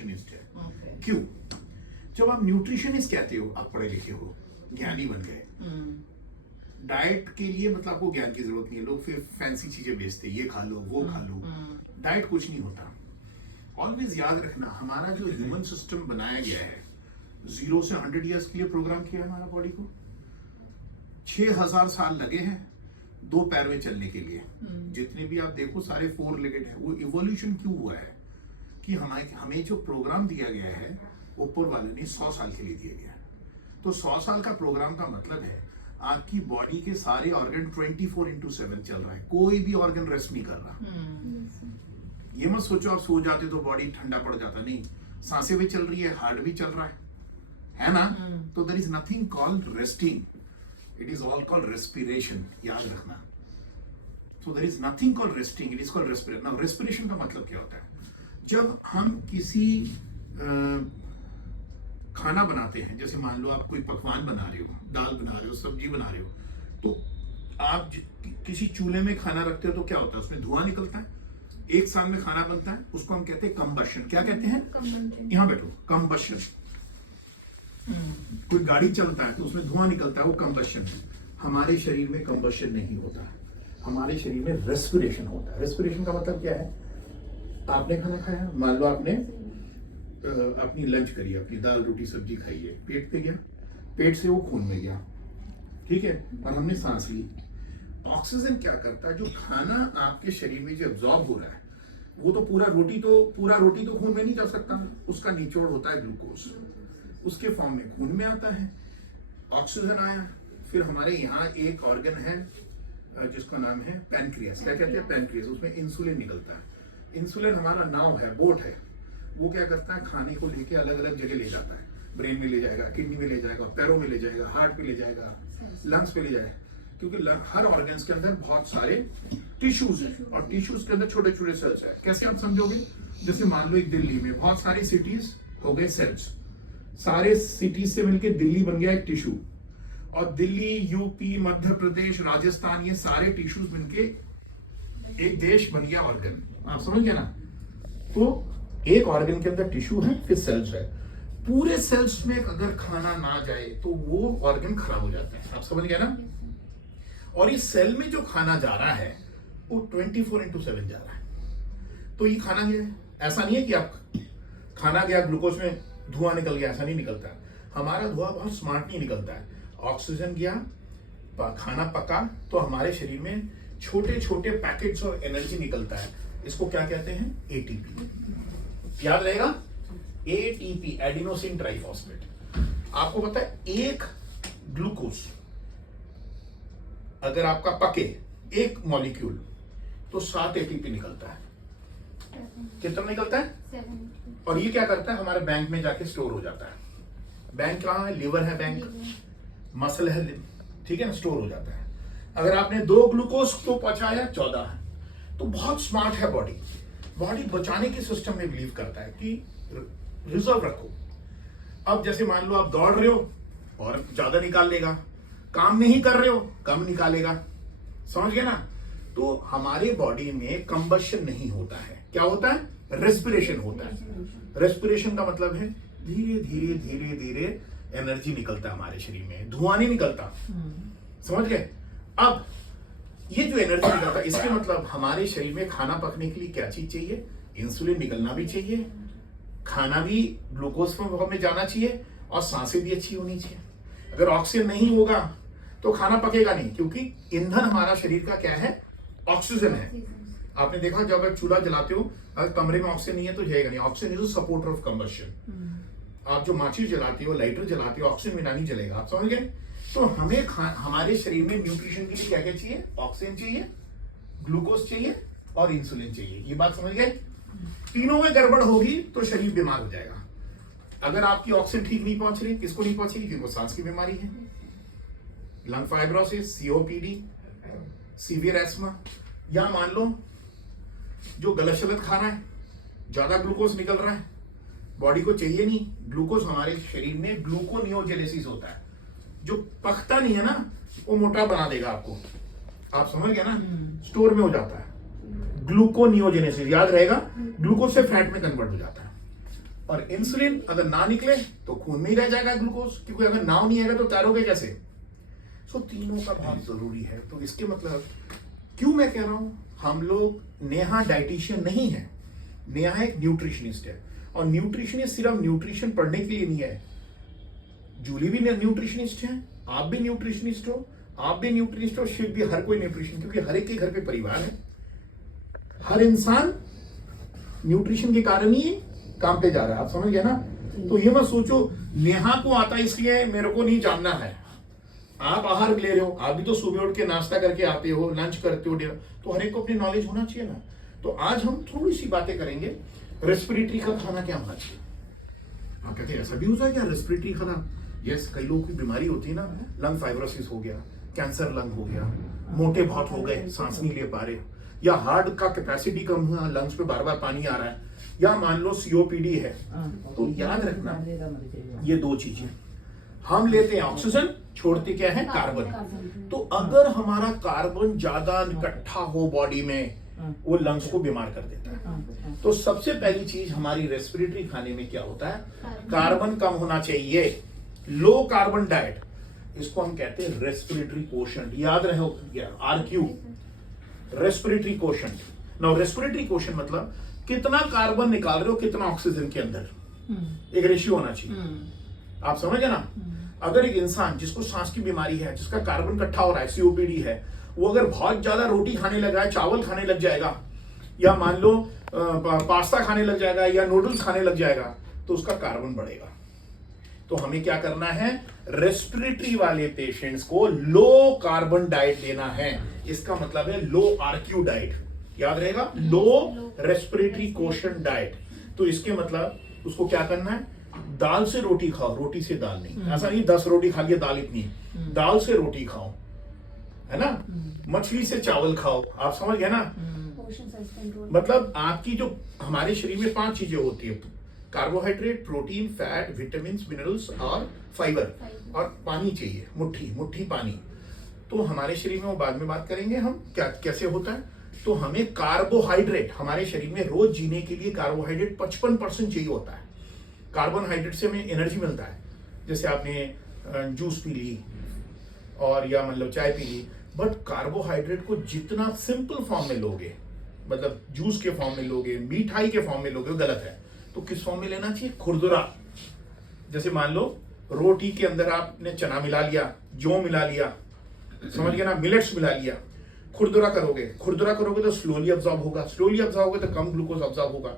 Nutritionist है। क्यों? जब आप न्यूट्रिशनिस्ट कहते हो, आप पढ़े लिखे हो, ज्ञानी बन गए, डाइट के लिए मतलब आपको ज्ञान की जरूरत नहीं है। लोग फिर फैंसी चीजें बेचते हैं, ये खा लो वो खा लो, डाइट कुछ नहीं होता। ऑलवेज याद रखना, हमारा जो ह्यूमन सिस्टम बनाया गया है, 0 से 100 ईयर्स के लिए प्रोग्राम किया हमारा बॉडी को। 6000 साल लगे हैं 2 पैर में चलने के लिए। जितने भी आप देखो सारे 4 लेगेड है। वो इवोल्यूशन क्यों हुआ है कि हमें जो प्रोग्राम दिया गया है ऊपर वाले ने 100 साल के लिए दिया गया है। तो 100 साल का प्रोग्राम का मतलब है आपकी बॉडी के सारे ऑर्गन 24/7 चल रहा है, कोई भी ऑर्गन रेस्ट नहीं कर रहा। ये मत सोचो आप सो जाते तो बॉडी ठंडा पड़ जाता, नहीं, सांसें भी चल रही है, हार्ट भी चल रहा है ना। तो there is nothing called resting, it is all called respiration, याद रखना। So there is nothing called resting, it is called respiration. Now respiration का मतलब क्या होता है? जब हम किसी खाना बनाते हैं, जैसे मान लो आप कोई पकवान बना रहे हो, दाल बना रहे हो, सब्जी बना रहे हो, तो आप किसी चूल्हे में खाना रखते हो तो क्या होता है? उसमें धुआं निकलता है, एक साथ में खाना बनता है, उसको हम कहते हैं कंबशन। क्या कहते हैं? यहाँ बैठो, कंबशन। कोई गाड़ी चलता है तो उसमें धुआं निकलता है, वो कंबशन है। हमारे शरीर में कंबशन नहीं होता, हमारे शरीर में रेस्पिरेशन होता है। रेस्पिरेशन का मतलब क्या है? आपने खाना खाया, मान लो आपने अपनी लंच करी, अपनी दाल रोटी सब्जी खाई है, पेट पे गया, पेट से वो खून में गया, ठीक है, और हमने सांस ली। ऑक्सीजन क्या करता है? जो खाना आपके शरीर में जो एब्जॉर्ब हो रहा है, वो तो पूरा रोटी तो खून में नहीं जा सकता, उसका निचोड़ होता है ग्लूकोज, उसके फॉर्म में खून में आता है। ऑक्सीजन आया, फिर हमारे यहाँ एक ऑर्गन है जिसका नाम है पैनक्रियास। क्या कहते हैं? पैनक्रियास। उसमें इंसुलिन निकलता है। इंसुलिन हमारा नाव है, बोट है। वो क्या करता है? खाने को लेके अलग अलग जगह ले जाता है, ब्रेन में ले जाएगा, किडनी में ले जाएगा, पैरों में ले जाएगा, हार्ट पे ले जाएगा, लंग्स पे ले जाएगा। क्योंकि हर ऑर्गन्स के अंदर बहुत सारे टिश्यूज हैं और टिश्यूज के अंदर छोटे छोटे सेल्स हैं। कैसे आप समझोगे? जैसे मान लो एक दिल्ली में बहुत सारी सिटीज हो गए सेल्स, सारे सिटीज से मिलकर दिल्ली बन गया एक टिश्यू, और दिल्ली, यूपी, मध्य प्रदेश, राजस्थान, ये सारे टिश्यूज मिलके एक देश बन गया ऑर्गन। आप समझ गए ना? तो एक ऑर्गन के अंदर टिश्यू है, फिर सेल्स है। पूरे सेल्स में अगर खाना ना जाए तो वो ऑर्गन खराब हो जाता है। आप समझ गए ना? और इस सेल में जो खाना जा रहा है वो 24/7 जा रहा है। तो ये खाना गया है, ऐसा नहीं है कि आप खाना गया ग्लूकोज में धुआं निकल गया, ऐसा नहीं निकलता। हमारा धुआं बहुत स्मार्ट नहीं निकलता है। ऑक्सीजन गया, खाना पका, तो हमारे शरीर में छोटे छोटे पैकेट्स ऑफ एनर्जी निकलता है। इसको क्या कहते हैं? एटीपी। याद रहेगा? ATP, adenosine triphosphate. आपको पता है एक ग्लूकोज अगर आपका पके एक मॉलिक्यूल तो 7 एटीपी निकलता है। कितना निकलता है? 7। और ये क्या करता है? हमारे बैंक में जाके स्टोर हो जाता है। बैंक कहाँ है? लिवर है, बैंक मसल है, ठीक है ना, स्टोर हो जाता है। अगर आपने 2 ग्लूकोज को पचाया 14 है। तो बहुत स्मार्ट है बॉडी। बॉडी बचाने के सिस्टम में बिलीव करता है कि रिजर्व रखो। अब जैसे मान लो आप दौड़ रहे हो और ज्यादा निकाल लेगा, काम नहीं कर रहे हो कम निकालेगा, समझ गए ना? तो हमारे बॉडी में कंबशन नहीं होता है। क्या होता है? रेस्पिरेशन होता है। रेस्पिरेशन का मतलब है धीरे धीरे धीरे धीरे एनर्जी निकलता है हमारे शरीर में, धुआं नहीं निकलता। समझ गए? अब ये जो एनर्जी निकलता है, इसके मतलब हमारे शरीर में खाना पकने के लिए क्या चीज चाहिए? इंसुलिन निकलना भी चाहिए, खाना भी ग्लूकोज फॉर्म में जाना चाहिए, और सांसें भी अच्छी होनी चाहिए। अगर ऑक्सीजन नहीं होगा तो खाना पकेगा नहीं, क्योंकि ईंधन हमारा शरीर का क्या है? ऑक्सीजन है। आपने देखा जब आप चूल्हा जलाते हो, अगर कमरे में ऑक्सीजन नहीं है तो जाएगा नहीं। Oxygen is a supporter of combustion. आप जो माचिस जलाते हो, लाइटर जलाते हो, ऑक्सीजन बिना नहीं जलेगा। आप समझ गए? तो हमें हमारे शरीर में न्यूट्रिशन के लिए क्या क्या चाहिए? ऑक्सीजन चाहिए, ग्लूकोज चाहिए और इंसुलिन चाहिए। ये बात समझ गए? तीनों में गड़बड़ होगी तो शरीर बीमार हो जाएगा। अगर आपकी ऑक्सीजन ठीक नहीं पहुंच रही, किसको नहीं पहुंचेगी? जिनको सांस की बीमारी है, lung fibrosis, COPD, severe ESMA, या मान लो जो गलत शलत खा रहा है, ज्यादा ग्लूकोज निकल रहा है, बॉडी को चाहिए नहीं ग्लूकोज। हमारे शरीर में ग्लूकोनियोजेनेसिस होता है, जो पकता नहीं है ना, वो मोटा बना देगा आपको। आप समझ गए ना? स्टोर में हो जाता है ग्लूकोनियोजेनेसिस, याद रहेगा, ग्लूकोज से फैट में कन्वर्ट हो जाता है। और इंसुलिन अगर ना निकले तो खून में ही रह जाएगा ग्लूकोज, क्योंकि अगर नाव नहीं आएगा तो तैरोगे कैसे। सो तीनों का बहुत जरूरी है। तो इसके मतलब क्यों मैं कह रहा हूं, हम लोग नेहा डाइटिशियन नहीं है, नेहा एक न्यूट्रिशनिस्ट है। और न्यूट्रिशनिस्ट सिर्फ न्यूट्रिशन पढ़ने के लिए नहीं है, जूली भी न्यूट्रिशनिस्ट है, आप भी न्यूट्रिशनिस्ट हो, आप भी न्यूट्रिशनिस्ट हो, शिव भी, हर कोई न्यूट्रिशन, क्योंकि हर एक के घर पे परिवार है, हर इंसान न्यूट्रिशन के कारण ही काम पे जा रहा है। आप समझ गए ना। तो ये मत सोचो नेहा को आता है इसलिए मेरे को नहीं जानना है। आप आहार ले रहे हो, आप भी तो सुबह उठ के नाश्ता करके आते हो, लंच करते हो, तो हर एक को अपनी नॉलेज होना चाहिए ना। तो आज हम थोड़ी सी बातें करेंगे, रेस्पिरेटरी का खाना क्या होना चाहिए। आप कहते हैं ऐसा भी होता है क्या रेस्पिरेटरी खाना। यस, कई लोगों की बीमारी होती है ना, लंग फाइब्रोसिस हो गया, कैंसर लंग हो गया, मोटे बहुत हो गए, सांस नहीं ले पा रहे, या हार्ट का कैपेसिटी कम हुआ, लंग्स पे बार बार पानी आ रहा है, या मान लो सीओपीडी है। तो याद रखना ये दो चीजें, हम लेते हैं ऑक्सीजन, छोड़ते क्या है, कार्बन। तो अगर हमारा कार्बन ज्यादा इकट्ठा हो बॉडी में, वो लंग्स को बीमार कर देता है। तो सबसे पहली चीज हमारी रेस्पिरेटरी खाने में क्या होता है, कार्बन कम होना चाहिए, लो कार्बन डाइट। इसको हम कहते हैं रेस्पिरेटरी कोशेंट। याद रहे RQ, respiratory quotient. Now respiratory quotient मतलब कितना कार्बन निकाल रहे हो, कितना ऑक्सीजन के अंदर, एक रेशियो होना चाहिए। आप समझ गए ना। अगर एक इंसान जिसको सांस की बीमारी है, जिसका कार्बन इकट्ठा हो रहा है, सीओपीडी है, वो अगर बहुत ज्यादा रोटी खाने लगा है, चावल खाने लग जाएगा, या मान लो पास्ता खाने लग जाएगा, या नूडल्स खाने लग जाएगा, तो उसका कार्बन बढ़ेगा। तो हमें क्या करना है, रेस्पिरेटरी वाले पेशेंट्स को लो कार्बन डाइट देना है। इसका मतलब है लो RQ डाइट। याद रहेगा, लो रेस्पिरेटरी कोशेंट डाइट। तो इसके मतलब उसको क्या करना है, दाल से रोटी खाओ, रोटी से दाल नहीं। ऐसा नहीं 10 रोटी खा लिया दाल इतनी, दाल से रोटी खाओ, है ना। मछली से चावल खाओ। आप समझ गए ना। मतलब आपकी जो हमारे शरीर में 5 चीजें होती है, carbohydrate, protein, fat, vitamin, minerals और फाइबर, और पानी चाहिए, मुट्ठी मुट्ठी पानी। तो हमारे शरीर में वो बाद में बात करेंगे हम क्या कैसे होता है। तो हमें कार्बोहाइड्रेट, हमारे शरीर में रोज जीने के लिए कार्बोहाइड्रेट 55% चाहिए होता है। कार्बोहाइड्रेट से हमें एनर्जी मिलता है। जैसे आपने जूस पी ली और या मतलब चाय पी ली, बट कार्बोहाइड्रेट को जितना सिंपल फॉर्म में लोगे, मतलब जूस के फॉर्म में लोगे, मिठाई के फॉर्म में लोगे, वो गलत है। तो किस फॉर्म में लेना चाहिए, खुरदुरा। जैसे मान लो रोटी के अंदर आपने चना मिला लिया, जौ मिला लिया, समझ गया ना, मिलेट्स मिला लिया, खुरदुरा करोगे। खुरदुरा करोगे तो स्लोली अब्जॉर्ब होगा, स्लोली अब्जॉर्ब होगा तो कम ग्लूकोज अब्जॉर्ब होगा।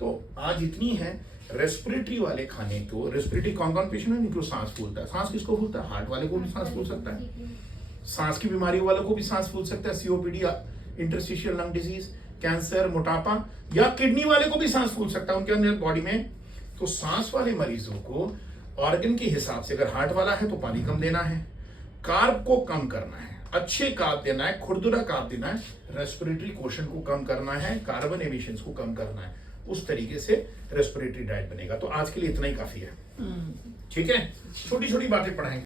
तो आज इतनी है रेस्पिरेटरी वाले खाने को। रेस्पिरेटरी कौन कौन पेशेंट है जिनको सांस फूलता है। सांस किसको फूलता है, हार्ट वाले को भी सांस फूल सकता है, सांस की बीमारी वालों को भी सांस फूल सकता है, COPD, interstitial lung disease, cancer, मोटापा, या किडनी वाले को भी सांस फूल सकता है उनके अंदर बॉडी में। तो सांस वाले मरीजों को ऑर्गन के हिसाब से, अगर हार्ट वाला है तो पानी कम देना है, कार्ब को कम करना है, अच्छे कार्ब देना है, खुरदुरा कार्ब देना है, रेस्पिरेटरी कोशेंट को कम करना है, कार्बन एमिशंस को कम करना है। उस तरीके से रेस्पिरेटरी डाइट बनेगा। तो आज के लिए इतना ही काफी है। ठीक है, छोटी छोटी बातें पढ़ाएंगे।